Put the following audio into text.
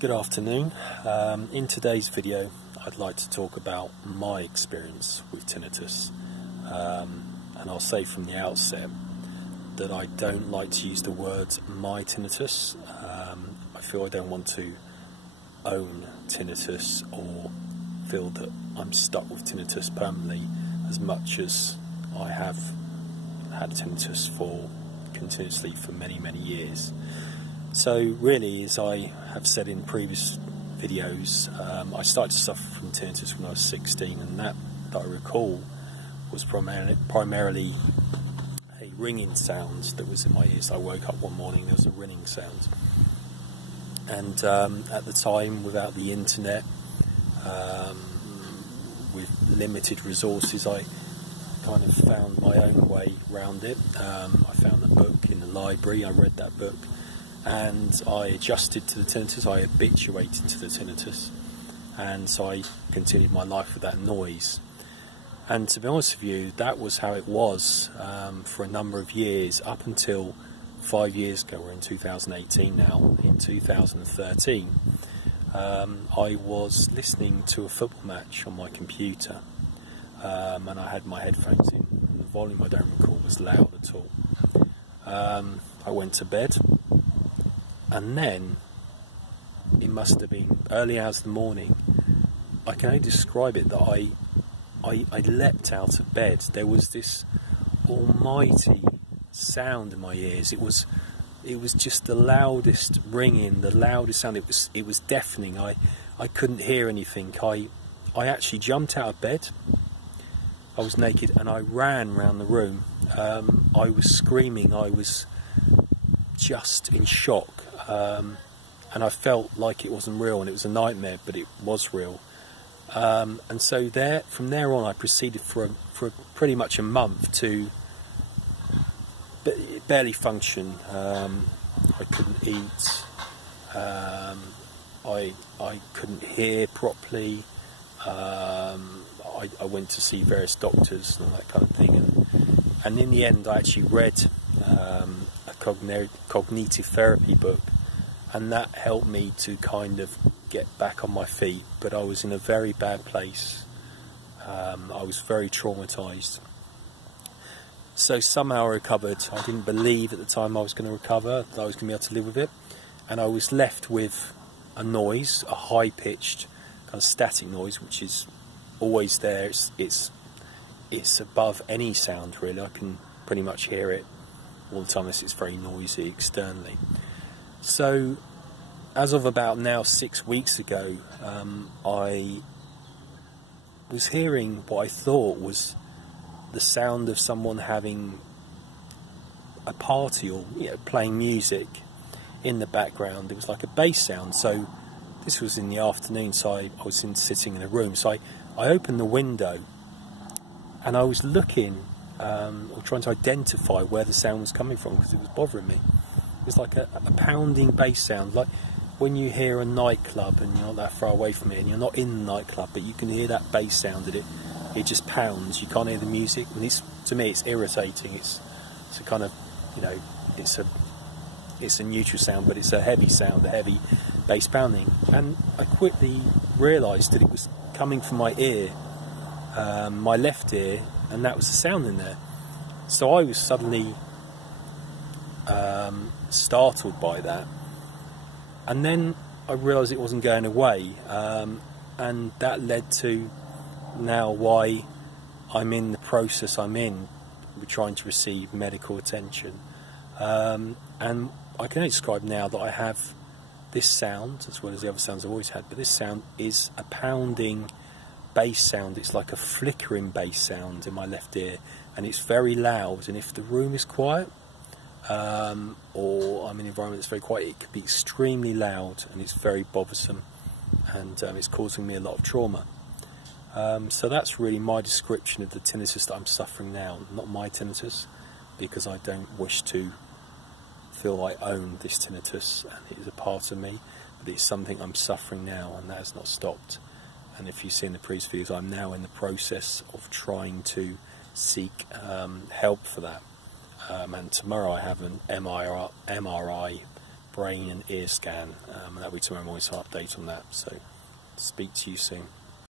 Good afternoon. In today's video I'd like to talk about my experience with tinnitus, and I'll say from the outset that I don't like to use the words my tinnitus. I feel I don't want to own tinnitus or feel that I'm stuck with tinnitus permanently, as much as I have had tinnitus continuously for many years. So really, as I have said in previous videos, I started to suffer from tinnitus when I was 16, and that I recall was primarily a ringing sound that was in my ears. I woke up one morning, there was a ringing sound, and at the time, without the internet, with limited resources, I kind of found my own way around it. I found a book in the library, I read that book, and I adjusted to the tinnitus, I habituated to the tinnitus, and so I continued my life with that noise. And to be honest with you, that was how it was for a number of years, up until 5 years ago. We're in 2018 now. In 2013, I was listening to a football match on my computer, and I had my headphones in, and the volume, I don't recall, was loud at all. I went to bed, and then it must have been early hours of the morning. I can only describe it that I leapt out of bed. There was this almighty sound in my ears. It was just the loudest ringing, the loudest sound. It was deafening. I couldn't hear anything. I actually jumped out of bed. I was naked and I ran around the room. I was screaming. I was just in shock, and I felt like it wasn't real, and it was a nightmare, but it was real. And so from there on, I proceeded for pretty much a month to barely function. I couldn't eat. I couldn't hear properly. I went to see various doctors and all that kind of thing, and in the end, I actually read a cognitive therapy book, and that helped me to kind of get back on my feet. But I was in a very bad place. I was very traumatized. So somehow I recovered. I didn't believe at the time I was going to recover, that I was going to be able to live with it, and I was left with a noise, a high-pitched kind of static noise, which is always there. It's above any sound, really. I can pretty much hear it all the time, unless it's very noisy externally. So as of about now 6 weeks ago, I was hearing what I thought was the sound of someone having a party, or playing music in the background. It was like a bass sound. So this was in the afternoon, so I was sitting in a room. So I opened the window, and I was looking, or trying to identify where the sound was coming from, because it was bothering me. It was like a pounding bass sound, like when you hear a nightclub and you're not that far away from it, and you're not in the nightclub, but you can hear that bass sound, that it just pounds. You can't hear the music, and to me it's irritating. It's a kind of, it's a neutral sound, but it's a heavy sound, a heavy bass pounding. And I quickly realised that it was coming from my ear, my left ear, and that was the sound in there. So I was suddenly startled by that, and then I realised it wasn't going away, and that led to now why I'm in the process I'm in. We're trying to receive medical attention, and I can only describe now that I have this sound, as well as the other sounds I've always had, but this sound is a pounding bass sound. It's like a flickering bass sound in my left ear, and it's very loud. And if the room is quiet, or I'm in an environment that's very quiet, it can be extremely loud, and it's very bothersome, and it's causing me a lot of trauma. So that's really my description of the tinnitus that I'm suffering now. Not my tinnitus, because I don't wish to feel I own this tinnitus, and it is a part of me, but it's something I'm suffering now, and that has not stopped. And if you see in the previous videos, I'm now in the process of trying to seek help for that. And tomorrow I have an MRI brain and ear scan, and that'll be tomorrow morning, so update on that. So speak to you soon.